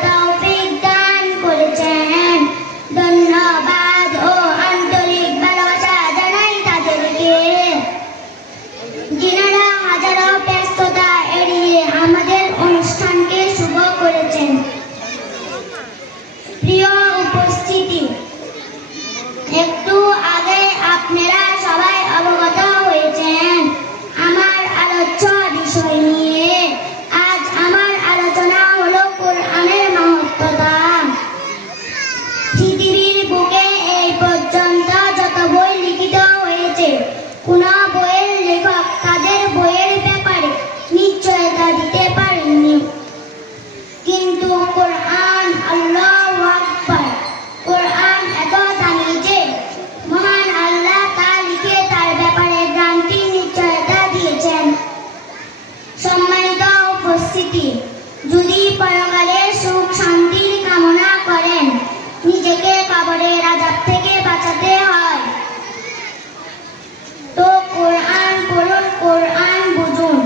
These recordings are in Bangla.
दा পরিস্থিতি যদি পরকালে সুখ শান্তির কামনা করেন, নিজেকে কবরের আজাব থেকে বাঁচাতে হয়। তো কোরআন পড়ুন, কোরআন বুঝুন।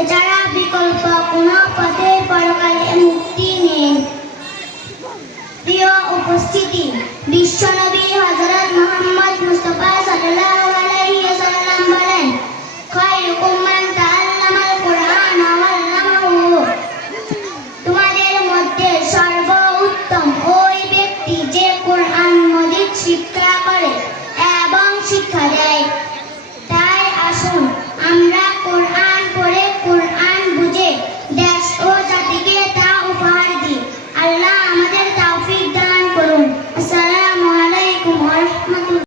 এছাড়া বিকল্প কোনো পথে পরকালে মুক্তি নেই। প্রিয় উপস্থিতি, বিশ্বনবী হজরত মোহাম্মদ শিক্ষা করে এবং শিক্ষা দেয়। তাই আসুন